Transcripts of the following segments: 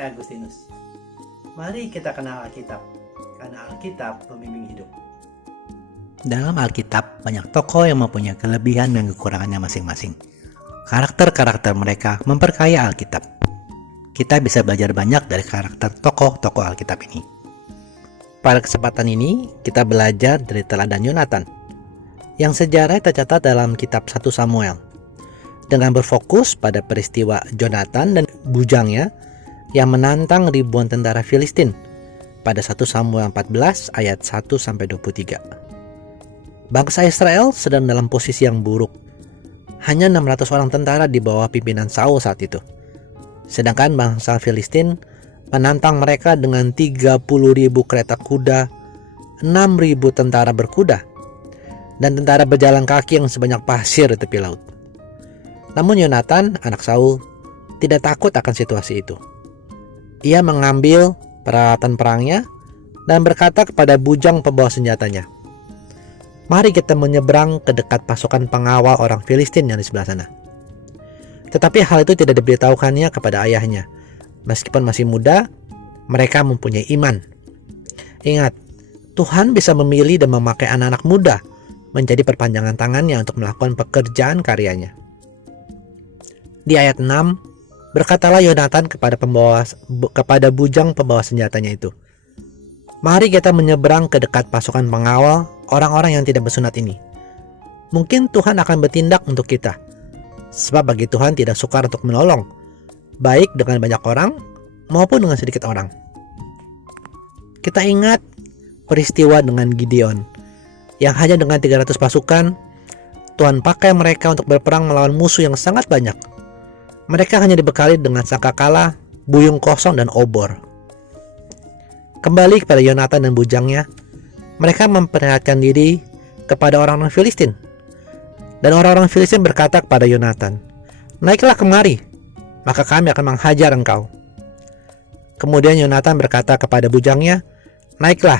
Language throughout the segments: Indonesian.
saya Agustinus. Mari kita kenal Alkitab, karena Alkitab pembimbing hidup. Dalam Alkitab, banyak tokoh yang mempunyai kelebihan dan kekurangannya masing-masing. Karakter-karakter mereka memperkaya Alkitab. Kita bisa belajar banyak dari karakter tokoh-tokoh Alkitab ini. Pada kesempatan ini, kita belajar dari teladan Yonatan, yang sejarah tercatat dalam kitab 1 Samuel, dengan berfokus pada peristiwa Yonatan dan bujangnya yang menantang ribuan tentara Filistin pada 1 Samuel 14 ayat 1-23. Bangsa Israel sedang dalam posisi yang buruk. Hanya 600 orang tentara di bawah pimpinan Saul saat itu. Sedangkan bangsa Filistin menantang mereka dengan 30.000 kereta kuda, 6.000 tentara berkuda, dan tentara berjalan kaki yang sebanyak pasir di tepi laut. Namun Yonatan, anak Saul, tidak takut akan situasi itu. Ia mengambil peralatan perangnya dan berkata kepada bujang pembawa senjatanya, "Mari kita menyeberang ke dekat pasukan pengawal orang Filistin yang di sebelah sana." Tetapi hal itu tidak diberitahukannya kepada ayahnya. Meskipun masih muda, mereka mempunyai iman. Ingat, Tuhan bisa memilih dan memakai anak-anak muda menjadi perpanjangan tangannya untuk melakukan pekerjaan karyanya. Di ayat 6, berkatalah Yonatan kepada bujang pembawa senjatanya itu, "Mari kita menyeberang ke dekat pasukan pengawal orang-orang yang tidak bersunat ini. Mungkin Tuhan akan bertindak untuk kita. Sebab bagi Tuhan tidak sukar untuk menolong, baik dengan banyak orang maupun dengan sedikit orang." Kita ingat peristiwa dengan Gideon, yang hanya dengan 300 pasukan, Tuhan pakai mereka untuk berperang melawan musuh yang sangat banyak. Mereka hanya dibekali dengan sangkakala, buyung kosong, dan obor. Kembali kepada Yonatan dan bujangnya, mereka memperlihatkan diri kepada orang-orang Filistin. Dan orang-orang Filistin berkata kepada Yonatan, "Naiklah kemari, maka kami akan menghajar engkau." Kemudian Yonatan berkata kepada bujangnya, "Naiklah,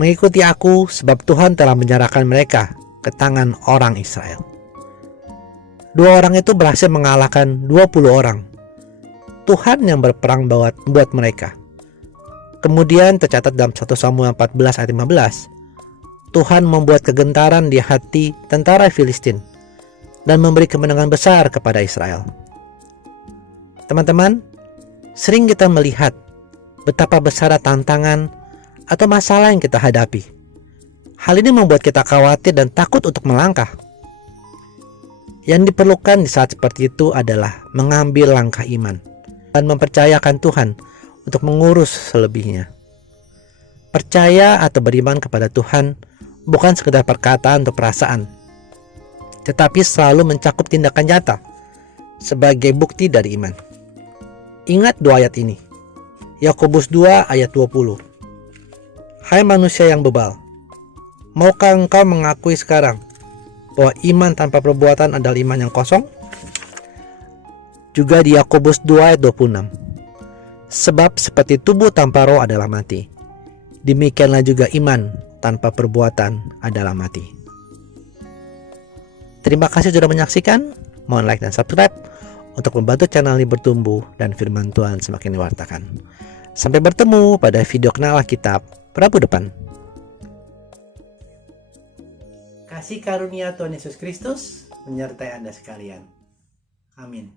mengikuti aku, sebab Tuhan telah menyerahkan mereka ke tangan orang Israel." 2 orang itu berhasil mengalahkan 20 orang. Tuhan yang berperang buat mereka. Kemudian tercatat dalam 1 Samuel 14 ayat 15, Tuhan membuat kegentaran di hati tentara Filistin dan memberi kemenangan besar kepada Israel. Teman-teman, sering kita melihat betapa besar tantangan atau masalah yang kita hadapi. Hal ini membuat kita khawatir dan takut untuk melangkah. Yang diperlukan di saat seperti itu adalah mengambil langkah iman dan mempercayakan Tuhan untuk mengurus selebihnya. Percaya atau beriman kepada Tuhan bukan sekedar perkataan atau perasaan, tetapi selalu mencakup tindakan nyata sebagai bukti dari iman. Ingat 2 ayat ini. Yakobus 2 ayat 20. "Hai manusia yang bebal, maukah engkau mengakui sekarang bahwa iman tanpa perbuatan adalah iman yang kosong?" Juga di Yakobus 2 ayat 26. "Sebab seperti tubuh tanpa roh adalah mati, demikianlah juga iman tanpa perbuatan adalah mati." Terima kasih sudah menyaksikan. Mohon like dan subscribe untuk membantu channel ini bertumbuh dan firman Tuhan semakin diwartakan. Sampai bertemu pada video kenal Alkitab Rabu depan. Kasih karunia Tuhan Yesus Kristus menyertai Anda sekalian. Amin.